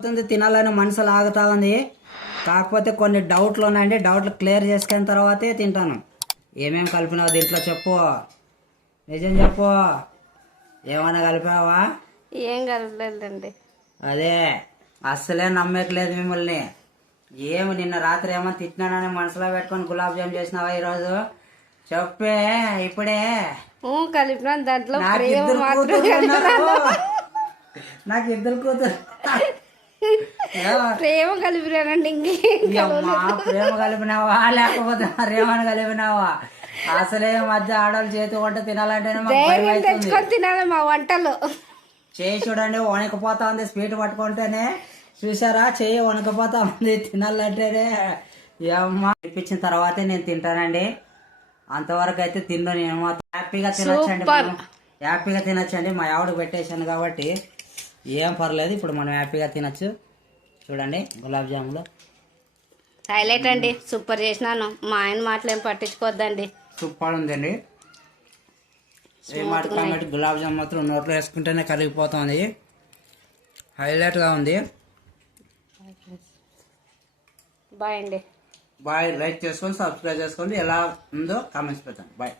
అవుతుంది తినాలని మనసు లాగుతా ఉంది. కాకపోతే కొన్ని డౌట్లు ఉన్నాయండి డౌట్లు క్లియర్ చేసుకున్న తర్వాతే తింటాను. ఏమేం కలిపినావు దీంట్లో చెప్పు. నిజం చెప్పు. ఏమైనా కలిపావా? ఏం కలపలేదండి. అదే అస్సలే నమ్మట్లేదు మిమ్మల్ని. ఏమి నిన్న రాత్రి ఏమో తిట్టినానని మనసులో పెట్టుకొని గులాబ్ జామ్ చేసినావా ఈరోజు? చెప్పే ఇప్పుడే. ఊ కలిపినాను. దాంట్లో నాకు ఇద్దరు కూతురు. నాకు ఇద్దరు కూతురు ప్రేమ కలిపినానండి ప్రేమ కలిపినావా? లేకపోతే మరేమని కలిపినావా? అసలే మధ్య ఆడవాళ్ళు చేతి వంట తినాలంటేనే తెచ్చుకొని తినాలి మా వంటలు. చేయి చూడండి వణికిపోతా ఉంది స్వీట్ పట్టుకుంటేనే. చూసారా చేయి వణికిపోతా ఉంది తినాలంటేనే. ఈ అమ్మ తినిపించిన తర్వాతే నేను తింటానండి. అంతవరకు అయితే తిండు నేను మాత్రం. హ్యాపీగా తినొచ్చండి. హ్యాపీగా తినొచ్చండి. మా ఆవిడకి పెట్టేశాను కాబట్టి ఏం పర్లేదు ఇప్పుడు మనం హ్యాపీగా తినొచ్చు. చూడండి గులాబ్ జాములు. హైలైట్ అండి సూపర్ చేసినాను. మా ఆయన మాటలు ఏం పట్టించుకోవద్దండి సూపర్ ఉందండి. ఏ మాట కాబట్టి గులాబ్ జామ్ మాత్రం నోట్లో వేసుకుంటేనే కరిగిపోతుంది. హైలైట్గా ఉంది. బాయ్ అండి. బాయ్ లైక్ చేసుకొని సబ్స్క్రైబ్ చేసుకోండి. ఎలా ఉందో కామెంట్స్ పెట్టండి బాయ్.